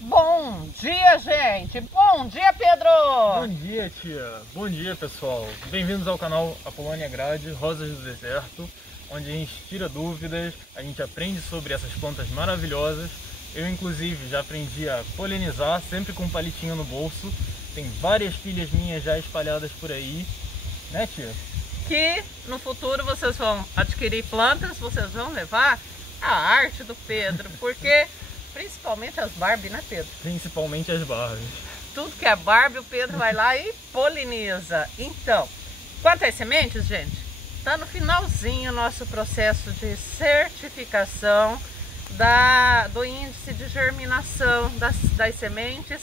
Bom dia, gente! Bom dia, Pedro! Bom dia, tia! Bom dia, pessoal! Bem-vindos ao canal Apolônia Grade, Rosas do Deserto, onde a gente tira dúvidas, a gente aprende sobre essas plantas maravilhosas. Eu, inclusive, já aprendi a polinizar, sempre com um palitinho no bolso. Tem várias filhas minhas já espalhadas por aí, né, tia? Que no futuro vocês vão adquirir plantas, vocês vão levar a arte do Pedro, porque principalmente as Barbie, né, Pedro? Principalmente as Barbies. Tudo que é Barbie, o Pedro vai lá e poliniza. Então, quanto às sementes, gente, tá no finalzinho nosso processo de certificação do índice de germinação das sementes.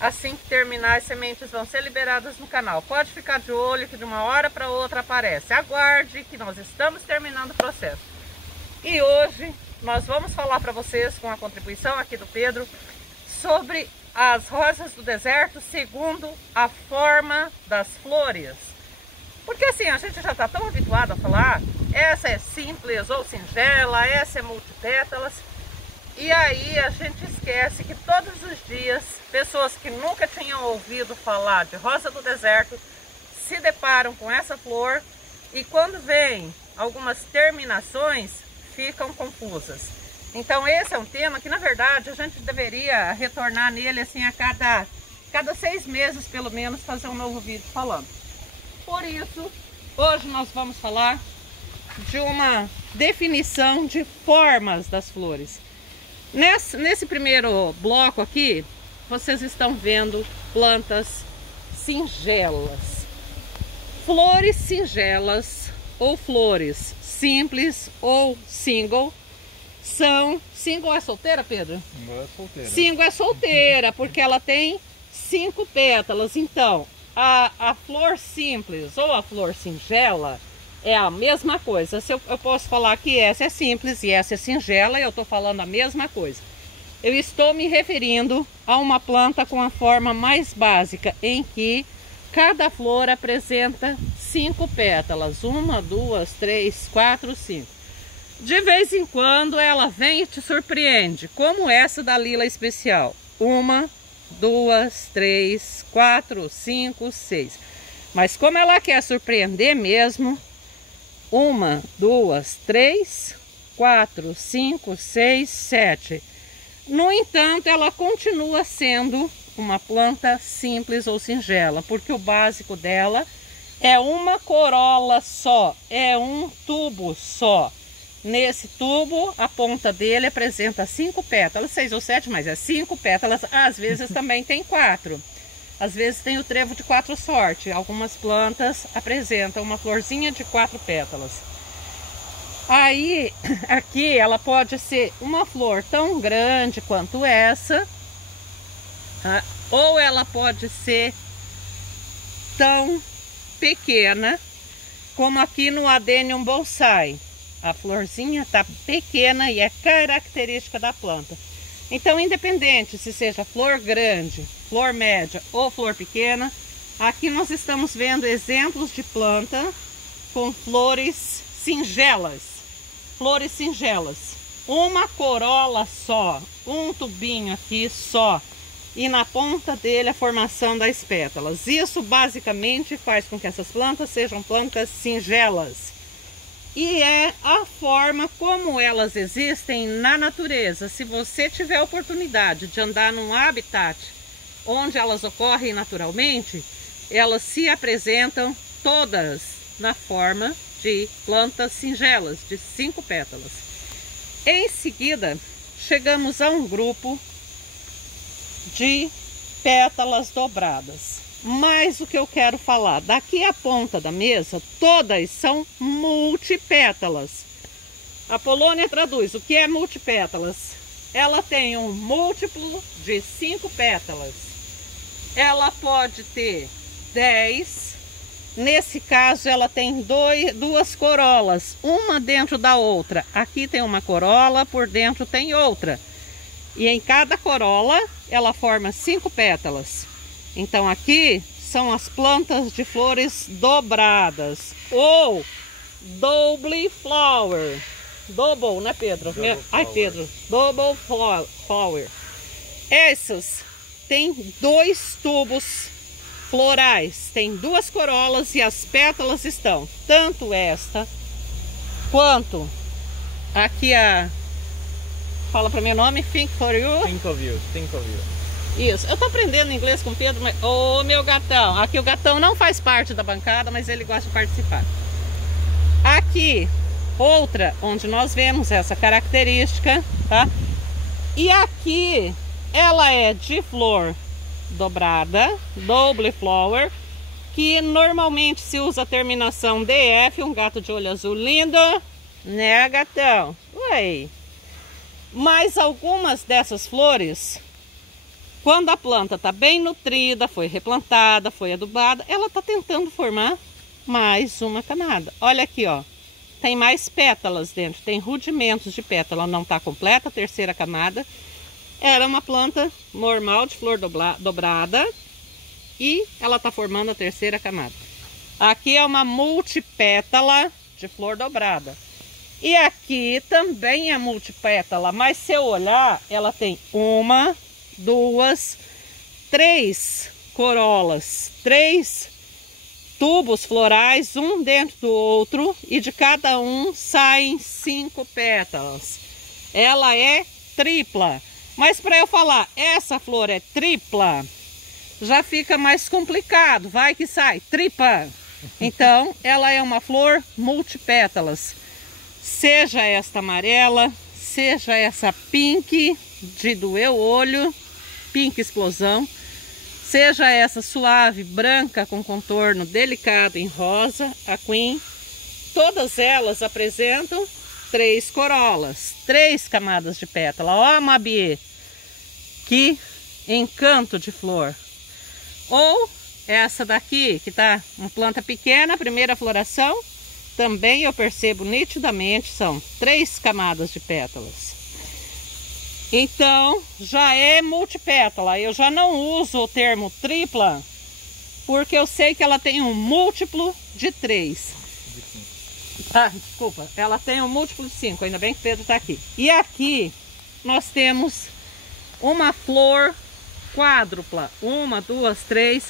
Assim que terminar, as sementes vão ser liberadas no canal. Pode ficar de olho que de uma hora para outra aparece. Aguarde que nós estamos terminando o processo. E hoje nós vamos falar para vocês, com a contribuição aqui do Pedro, sobre as rosas do deserto segundo a forma das flores. Porque assim, a gente já está tão habituado a falar, essa é simples ou singela, essa é multipétalas. E aí a gente esquece que todos os dias, pessoas que nunca tinham ouvido falar de rosa do deserto se deparam com essa flor e quando vem algumas terminações, ficam confusas. Então esse é um tema que, na verdade, a gente deveria retornar nele assim a cada 6 meses, pelo menos, fazer um novo vídeo falando. Por isso, hoje nós vamos falar de uma definição de formas das flores. Nesse primeiro bloco aqui, vocês estão vendo plantas singelas. Flores singelas ou flores simples ou single são... Single é solteira, Pedro? Single é solteira. Single é solteira, porque ela tem 5 pétalas. Então, a flor simples ou a flor singela é a mesma coisa. Se eu posso falar que essa é simples e essa é singela, eu estou falando a mesma coisa. Eu estou me referindo a uma planta com a forma mais básica, em que cada flor apresenta 5 pétalas. 1, 2, 3, 4, 5. De vez em quando ela vem e te surpreende, como essa da lila especial. 1, 2, 3, 4, 5, 6. Mas como ela quer surpreender mesmo, 1, 2, 3, 4, 5, 6, 7. No entanto, ela continua sendo uma planta simples ou singela, porque o básico dela é uma corola só, é um tubo só. Nesse tubo, a ponta dele apresenta 5 pétalas, 6 ou 7, mas é 5 pétalas, às vezes também tem 4. Às vezes tem o trevo de 4 sortes. Algumas plantas apresentam uma florzinha de 4 pétalas. Aí, aqui ela pode ser uma flor tão grande quanto essa, tá? Ou ela pode ser tão pequena como aqui no Adenium bonsai. A florzinha está pequena e é característica da planta. Então, independente se seja flor grande, flor média ou flor pequena, aqui nós estamos vendo exemplos de planta com flores singelas. Flores singelas. Uma corola só, um tubinho aqui só. E na ponta dele a formação das pétalas. Isso basicamente faz com que essas plantas sejam plantas singelas. E é a forma como elas existem na natureza. Se você tiver a oportunidade de andar num habitat onde elas ocorrem naturalmente, elas se apresentam todas na forma de plantas singelas, de 5 pétalas. Em seguida, chegamos a um grupo de pétalas dobradas. Mas o que eu quero falar, daqui à ponta da mesa, todas são multipétalas. A Polônia traduz o que é multipétalas. Ela tem um múltiplo de 5 pétalas. Ela pode ter 10. Nesse caso, ela tem 2 corolas, uma dentro da outra. Aqui tem uma corola, por dentro tem outra. E em cada corola, ela forma 5 pétalas. Então aqui são as plantas de flores dobradas, ou double flower. Double, né, Pedro? Double Ai, flower. Pedro, double flower. Essas tem 2 tubos florais, tem 2 corolas e as pétalas estão, tanto esta quanto aqui fala para mim o nome, Think for You. Think of You, Think of You. Isso, eu tô aprendendo inglês com o Pedro, mas... Ô, meu gatão, aqui o gatão não faz parte da bancada, mas ele gosta de participar. Aqui, outra, onde nós vemos essa característica, tá? E aqui, ela é de flor dobrada, double flower, que normalmente se usa a terminação DF, um gato de olho azul lindo, né, gatão? Ué. Mas algumas dessas flores, quando a planta está bem nutrida, foi replantada, foi adubada, ela está tentando formar mais uma camada. Olha aqui, ó, tem mais pétalas dentro, tem rudimentos de pétala, não está completa a terceira camada. Era uma planta normal de flor dobrada e ela está formando a terceira camada. Aqui é uma multipétala de flor dobrada. E aqui também é multipétala, mas se eu olhar, ela tem 1, 2, 3 corolas, 3 tubos florais, um dentro do outro, e de cada um saem 5 pétalas. Ela é tripla. Mas para eu falar, essa flor é tripla, já fica mais complicado. Vai que sai, tripa. Então, ela é uma flor multipétalas. Seja esta amarela, seja essa pink de doer o olho, pink explosão, seja essa suave branca com contorno delicado em rosa, a Queen, todas elas apresentam 3 corolas, 3 camadas de pétala. Ó, Mabie, que encanto de flor. Ou essa daqui, que tá uma planta pequena, primeira floração, também eu percebo nitidamente, são 3 camadas de pétalas. Então, já é multipétala. Eu já não uso o termo tripla, porque eu sei que ela tem um múltiplo de 3. Ah, desculpa, ela tem um múltiplo de 5, ainda bem que o Pedro está aqui. E aqui nós temos uma flor quádrupla, 1, 2, 3,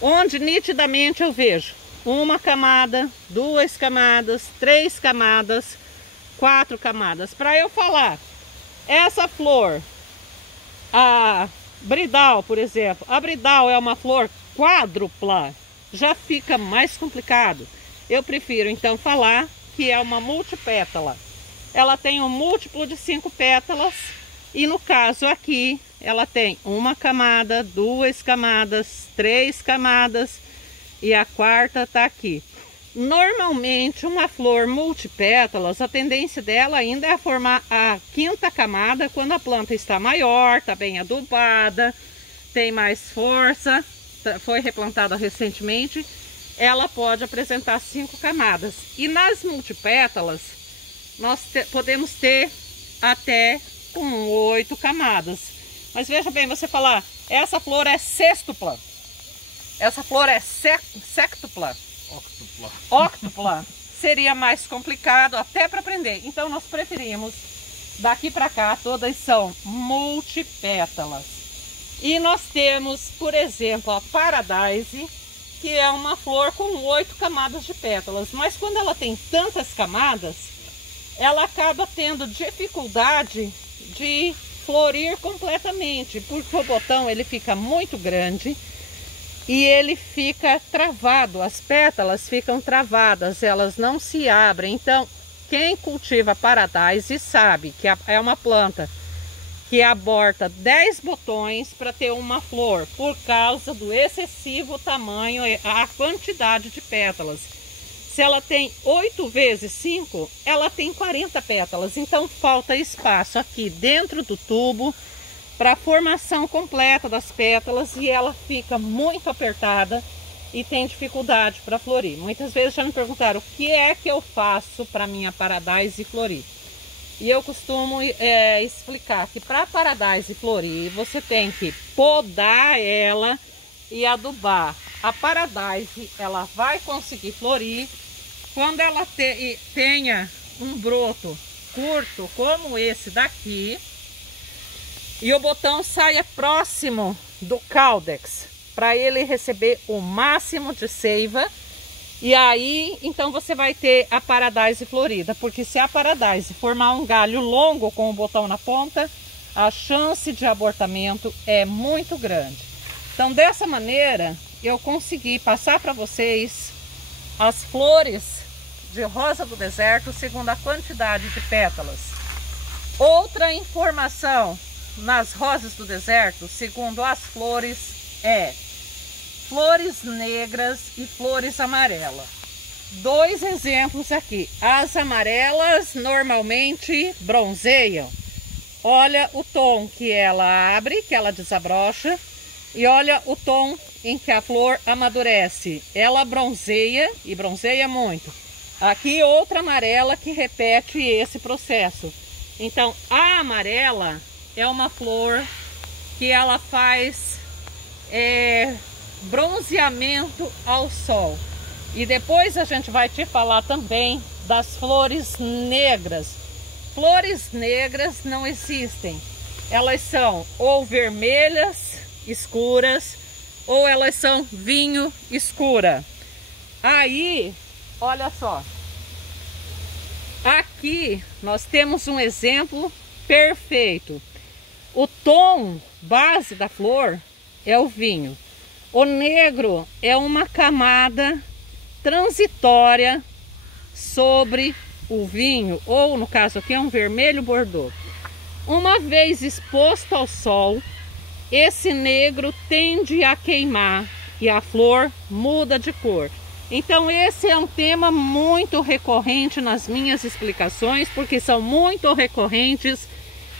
onde nitidamente eu vejo 1 camada, 2 camadas, 3 camadas, 4 camadas. Para eu falar, essa flor, a Bridal, por exemplo, a Bridal é uma flor quádrupla, já fica mais complicado. Eu prefiro então falar que é uma multipétala. Ela tem um múltiplo de 5 pétalas e no caso aqui ela tem 1 camada, 2 camadas, 3 camadas e a quarta está aqui. Normalmente uma flor multipétalas, a tendência dela ainda é formar a 5ª camada quando a planta está maior, está bem adubada, tem mais força, foi replantada recentemente. Ela pode apresentar 5 camadas. E nas multipétalas, nós podemos ter até com 8 camadas. Mas veja bem, você falar, essa flor é sextupla, essa flor é sectupla, octupla, seria mais complicado até para aprender. Então nós preferimos, daqui para cá, todas são multipétalas. E nós temos, por exemplo, a Paradise, que é uma flor com 8 camadas de pétalas, mas quando ela tem tantas camadas, ela acaba tendo dificuldade de florir completamente, porque o botão ele fica muito grande e ele fica travado, as pétalas ficam travadas, elas não se abrem. Então, quem cultiva Paradise sabe que é uma planta que aborta 10 botões para ter uma flor, por causa do excessivo tamanho, a quantidade de pétalas. Se ela tem 8 vezes 5, ela tem 40 pétalas, então falta espaço aqui dentro do tubo para a formação completa das pétalas e ela fica muito apertada e tem dificuldade para florir. Muitas vezes já me perguntaram o que é que eu faço para minha Paradise florir. E eu costumo explicar que para Paradise florir, você tem que podar ela e adubar. A Paradise, ela vai conseguir florir quando ela tenha um broto curto, como esse daqui, e o botão saia próximo do caudex, para ele receber o máximo de seiva. E aí, então você vai ter a Paradise florida, porque se a Paradise formar um galho longo com o botão na ponta, a chance de abortamento é muito grande. Então, dessa maneira, eu consegui passar para vocês as flores de rosa do deserto segundo a quantidade de pétalas. Outra informação nas rosas do deserto, segundo as flores, é flores negras e flores amarelas. Dois exemplos aqui. As amarelas normalmente bronzeiam. Olha o tom que ela abre, que ela desabrocha, e olha o tom em que a flor amadurece. Ela bronzeia e bronzeia muito. Aqui outra amarela que repete esse processo. Então a amarela é uma flor que ela faz bronzeamento ao sol. E depois a gente vai te falar também das flores negras. Flores negras não existem. Elas são ou vermelhas escuras ou elas são vinho escura. Aí, olha só. Aqui nós temos um exemplo perfeito. O tom base da flor é o vinho. O negro é uma camada transitória sobre o vinho, ou no caso aqui é um vermelho bordô. Uma vez exposto ao sol, esse negro tende a queimar e a flor muda de cor. Então esse é um tema muito recorrente nas minhas explicações, porque são muito recorrentes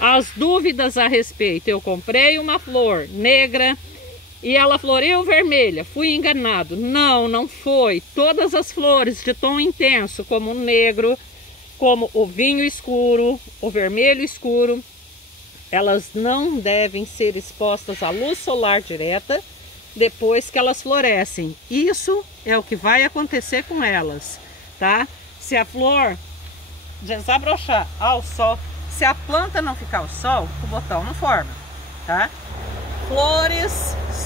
as dúvidas a respeito. Eu comprei uma flor negra e ela floreou vermelha, fui enganado. Não, não foi. Todas as flores de tom intenso, como o negro, como o vinho escuro, o vermelho escuro, elas não devem ser expostas à luz solar direta depois que elas florescem. Isso é o que vai acontecer com elas, tá? Se a flor desabrochar ao sol, se a planta não ficar ao sol, o botão não forma, tá? Flores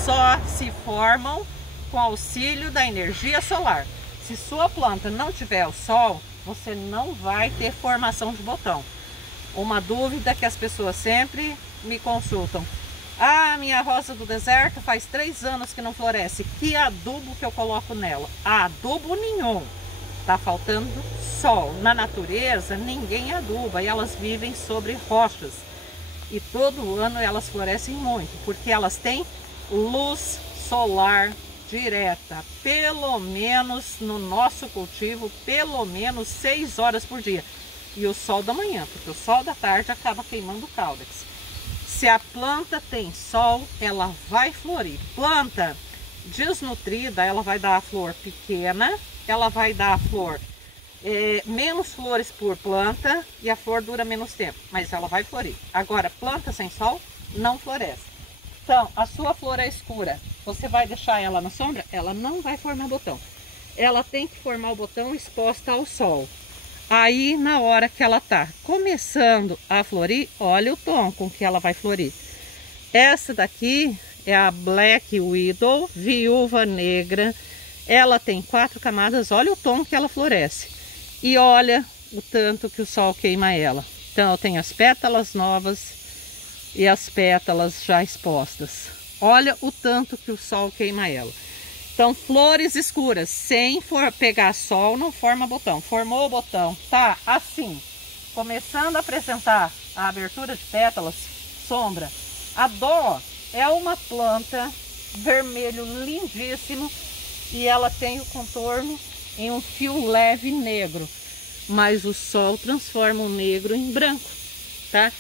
só se formam com auxílio da energia solar. Se sua planta não tiver ao sol, você não vai ter formação de botão. Uma dúvida que as pessoas sempre me consultam: ah, minha rosa do deserto faz 3 anos que não floresce, que adubo que eu coloco nela? Adubo nenhum, tá faltando sol. Na natureza ninguém aduba e elas vivem sobre rochas. E todo ano elas florescem muito, porque elas têm luz solar direta, pelo menos no nosso cultivo, pelo menos 6 horas por dia. E o sol da manhã, porque o sol da tarde acaba queimando o caudex. Se a planta tem sol, ela vai florir. Planta desnutrida, ela vai dar a flor pequena, ela vai dar a flor menos flores por planta e a flor dura menos tempo, mas ela vai florir. Agora, planta sem sol não floresce. Então, a sua flor é escura, você vai deixar ela na sombra? Ela não vai formar botão. Ela tem que formar o botão exposta ao sol. Aí, na hora que ela tá começando a florir, olha o tom com que ela vai florir. Essa daqui é a Black Widow, viúva negra. Ela tem 4 camadas, olha o tom que ela floresce. E olha o tanto que o sol queima ela. Então, eu tenho as pétalas novas e as pétalas já expostas. Olha o tanto que o sol queima ela. Então, flores escuras, sem pegar sol, não forma botão. Formou o botão, tá assim, começando a apresentar a abertura de pétalas, sombra. A Dó é uma planta vermelho lindíssimo e ela tem o contorno em um fio leve negro, mas o sol transforma o negro em branco, tá?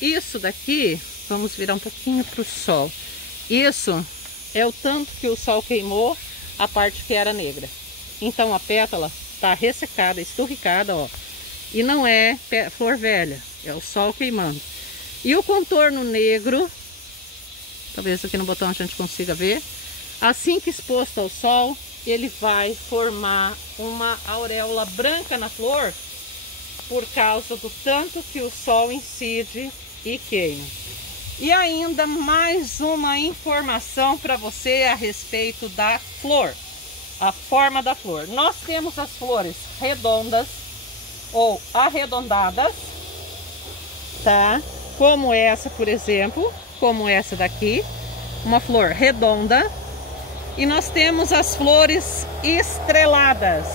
Isso daqui, vamos virar um pouquinho para o sol. Isso é o tanto que o sol queimou a parte que era negra. Então a pétala está ressecada, esturricada, ó. E não é flor velha, é o sol queimando. E o contorno negro, talvez aqui no botão a gente consiga ver, assim que exposto ao sol, ele vai formar uma auréola branca na flor por causa do tanto que o sol incide e queima. E ainda mais uma informação para você a respeito da flor, a forma da flor. Nós temos as flores redondas ou arredondadas, tá? Como essa, por exemplo, como essa daqui, uma flor redonda. E nós temos as flores estreladas.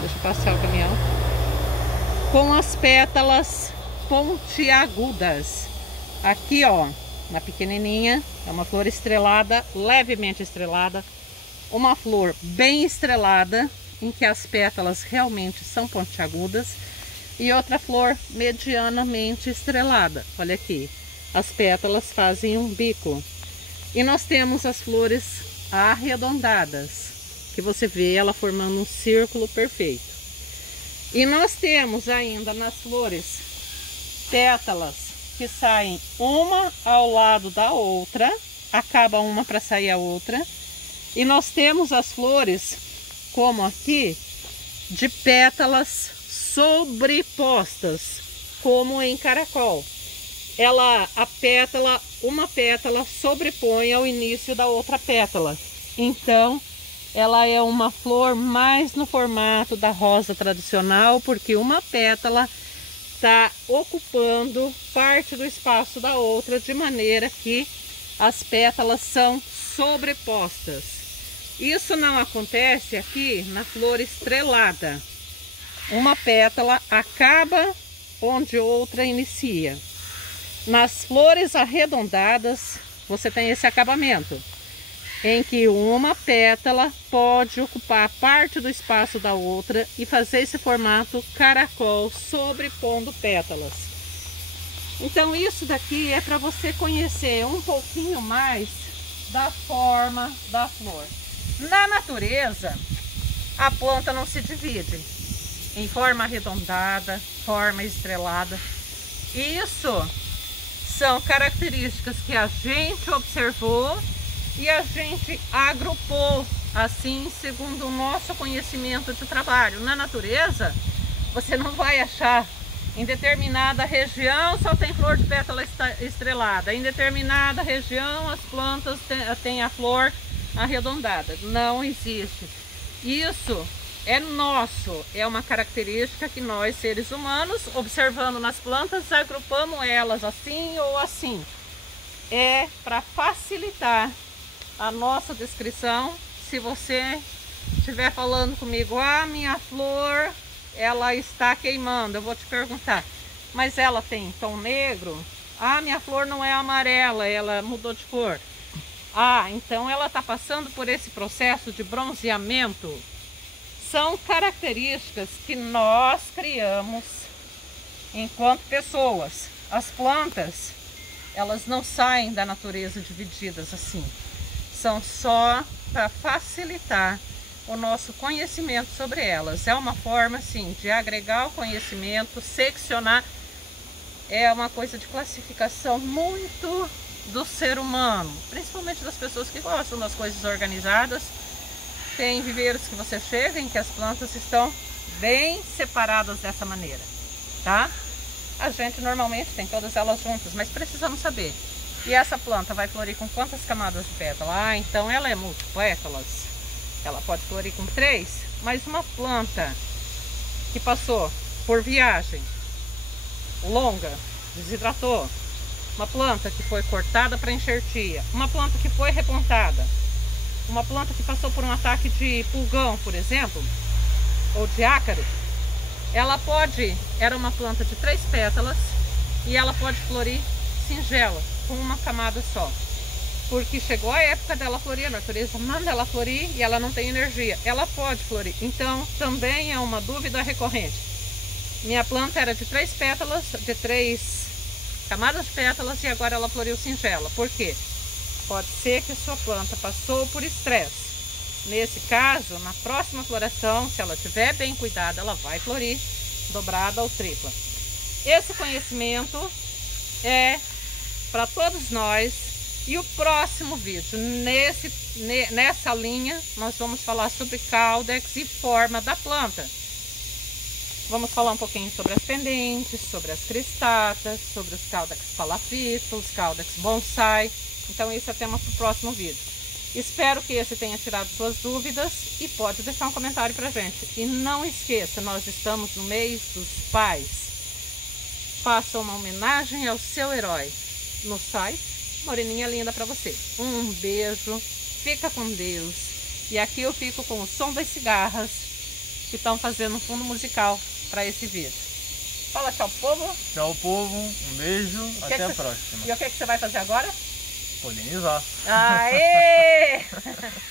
Deixa eu passar o caminhão. Com as pétalas pontiagudas. Aqui, ó, na pequenininha, é uma flor estrelada, levemente estrelada. Uma flor bem estrelada, em que as pétalas realmente são pontiagudas. E outra flor medianamente estrelada. Olha aqui, as pétalas fazem um bico. E nós temos as flores arredondadas, que você vê ela formando um círculo perfeito. E nós temos ainda nas flores pétalas que saem uma ao lado da outra, acaba uma para sair a outra. E nós temos as flores, como aqui, de pétalas sobrepostas, como em caracol. Uma pétala sobrepõe ao início da outra pétala. Então, ela é uma flor mais no formato da rosa tradicional, porque uma pétala está ocupando parte do espaço da outra, de maneira que as pétalas são sobrepostas. Isso não acontece aqui na flor estrelada. Uma pétala acaba onde outra inicia. Nas flores arredondadas, você tem esse acabamento, em que uma pétala pode ocupar parte do espaço da outra e fazer esse formato caracol, sobrepondo pétalas. Então isso daqui é para você conhecer um pouquinho mais da forma da flor. Na natureza, a planta não se divide em forma arredondada, forma estrelada. Isso são características que a gente observou e a gente agrupou assim segundo o nosso conhecimento de trabalho. Na natureza, você não vai achar em determinada região só tem flor de pétala estrelada, em determinada região as plantas têm a flor arredondada. Não existe. Isso é nosso, é uma característica que nós, seres humanos, observando nas plantas, agrupamos elas assim ou assim. É para facilitar a nossa descrição. Se você estiver falando comigo, minha flor, ela está queimando, eu vou te perguntar, mas ela tem tom negro? Minha flor não é amarela, ela mudou de cor. Então ela está passando por esse processo de bronzeamento. São características que nós criamos enquanto pessoas. As plantas, elas não saem da natureza divididas assim. São só para facilitar o nosso conhecimento sobre elas. É uma forma, assim, de agregar o conhecimento, seccionar. É uma coisa de classificação muito do ser humano, principalmente das pessoas que gostam das coisas organizadas. Tem viveiros que você chega em que as plantas estão bem separadas dessa maneira, tá? A gente normalmente tem todas elas juntas, mas precisamos saber. E essa planta vai florir com quantas camadas de pétala? Então ela é multipétalas. Ela pode florir com 3, mas uma planta que passou por viagem longa, desidratou, uma planta que foi cortada para enxertia, uma planta que foi replantada, uma planta que passou por um ataque de pulgão, por exemplo, ou de ácaro, era uma planta de 3 pétalas e ela pode florir singela, com uma camada só. Porque chegou a época dela florir, a natureza manda ela florir e ela não tem energia. Ela pode florir. Então, também é uma dúvida recorrente. Minha planta era de 3 pétalas, de 3 camadas de pétalas e agora ela floriu singela. Por quê? Pode ser que sua planta passou por estresse. Nesse caso, na próxima floração, se ela estiver bem cuidada, ela vai florir dobrada ou tripla. Esse conhecimento é para todos nós. E o próximo vídeo, nessa linha, nós vamos falar sobre caudex e forma da planta. Vamos falar um pouquinho sobre as pendentes, sobre as cristatas, sobre os caudex palafito, os caudex bonsai. Então isso é tema para o próximo vídeo. Espero que esse tenha tirado suas dúvidas e pode deixar um comentário pra gente. E não esqueça, nós estamos no mês dos pais. Faça uma homenagem ao seu herói no site Moreninha Linda para você. Um beijo, fica com Deus. E aqui eu fico com o som das cigarras que estão fazendo um fundo musical para esse vídeo. Fala tchau, povo. Tchau, povo. Um beijo. Até a próxima. E o que você vai fazer agora? Polinizar. Aê!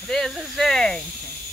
Beijo, gente!